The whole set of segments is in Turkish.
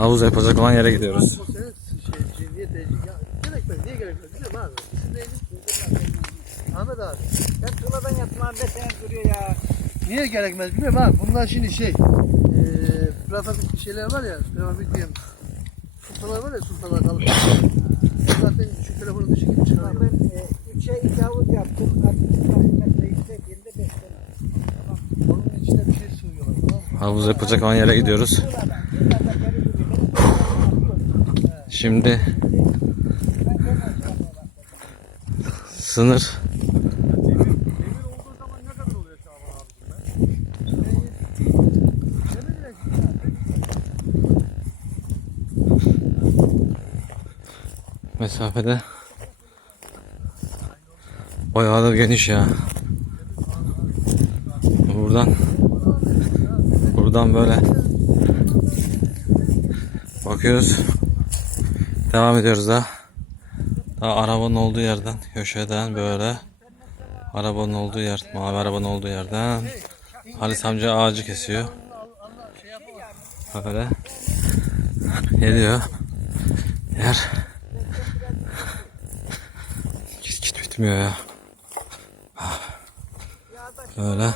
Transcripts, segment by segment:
Havuz yapacak olan yere gidiyoruz. Abi. Ahmet abi. Sen tuğladan yatma be sen duruyor ya. Niye gerekmez biliyorum abi. Bunlar şimdi şey, eee prefabrik bir şeyler var ya, prefabrik diyeyim. Sultalar var ya, sultalar kalıp. Zaten şu telefonun dışı gibi Bak çıkarıyor. ben e, üçe iki havuz yaptım. 60 metre yüksekliğinde 5 tane. Onun içine bir şey sığıyorlar? Havuz yapacak olan yere gidiyoruz. Tuğladan. Tuğladan. Şimdi sınır mesafede bayağı da geniş ya. Buradan buradan böyle bakıyoruz. Devam ediyoruz da. Daha arabanın olduğu yerden, köşeden böyle arabanın olduğu yer, mavi arabanın olduğu yerden Halis amca ağacı kesiyor. Böyle geliyor. Yer git git bitmiyor ya. Böyle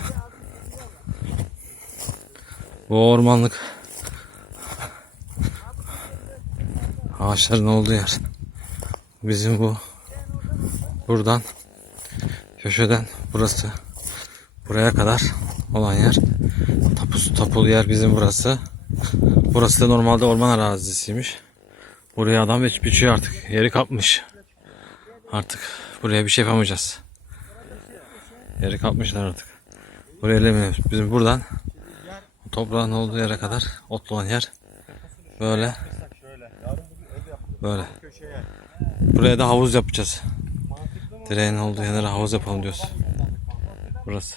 bu ormanlık ağaçların olduğu yer. Bizim bu buradan köşeden burası buraya kadar olan yer. Tapusu tapulu yer bizim burası. Burası da normalde orman arazisiymiş. Buraya adam biç biçiyor artık. Yeri kapmış. Artık buraya bir şey yapamayacağız. Yeri kapmışlar artık. Buraya elemiyoruz. Bizim buradan toprağın olduğu yere kadar otlu olan yer böyle böyle. Buraya da havuz yapacağız. Direğin olduğu yerlere havuz yapalım diyoruz. Burası.